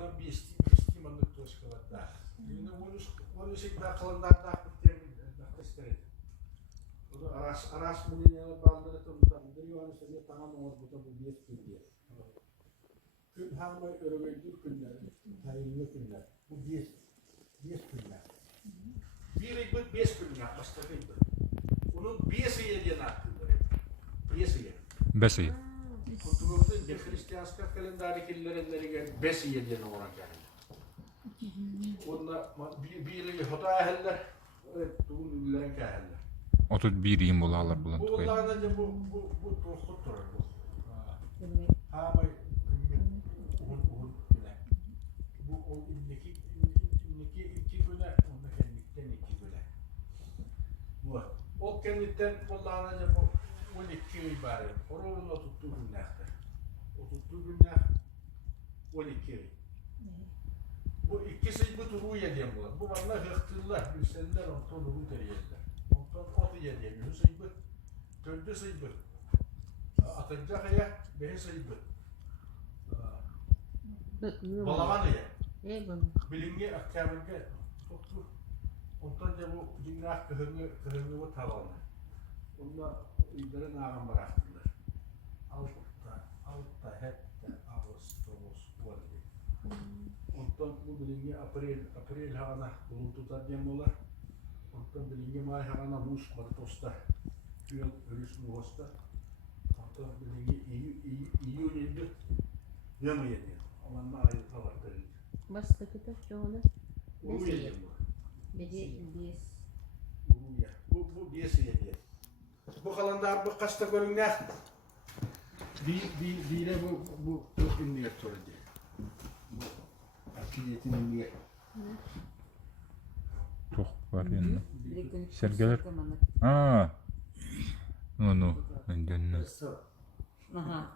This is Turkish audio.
Bana bir istimanlık toşkalatlar. Yine onu şey daha kalınlar daha isterim. O da aras bunun yanı bandırı tutup duruyor. Onu söylüyor tamam o bu da bu bir diye. Gün hangi örgüdür günler, tayinli günler. Bu bir günler. Bir ayıp 5 gün yapmıştır. Onun 5 yediğini hakkında. 5 yedi. 5 ay. Kurtuluş'un Hristiyanska kalendarikillerinde 5 yediğini olan geldi. Onda bir hata eheller, doğum üllerin keheller. 31 yıl bulalar bulan Bu tukoy. bunlardan bu tuhkut durur bu. Hamay un güne. Bu o indeki 2 güne, onda kendikten 2 güne. Bu. O kendikten bunlardan bu 12 ibaret. Onun o tuttuğu günlerdir. O tuttuğu günler 12. Bu ikisi bu turu yediğim bu. Bu bana hıhtırlar, bilsenler ondan uru teriyediler. Ondan otu yediğim yüzü sayıbı, tördü sayıbı. Atınca kaya, behi sayıbı. Balaman ya. Bilinge, akkabilge, toktur. Ondan da bu dinah kıhırını bu tavanı. Onda ilerin ağam bıraktılar. Altta hep de Ağustos vardı. Ondan bu bilinge April hana bulun tutar diyem olar. Ondan bilinge May hana Mus Martos'ta Yıl ölüs Muhos'ta. Ondan bilinge İyun yedi Yama yedi. Amanla ayrı tavartları. Başka kitap çoğunu. Uru yedi bu. Uru ya. Bu biyesi yedi. Bu kalanda bu kaçta görünler. Bire bu ünlüye soruyor. Bu akiliyetin ünlüye. Tok var yanına. Sergeler. Aa. No. Ben dönmem. Aha.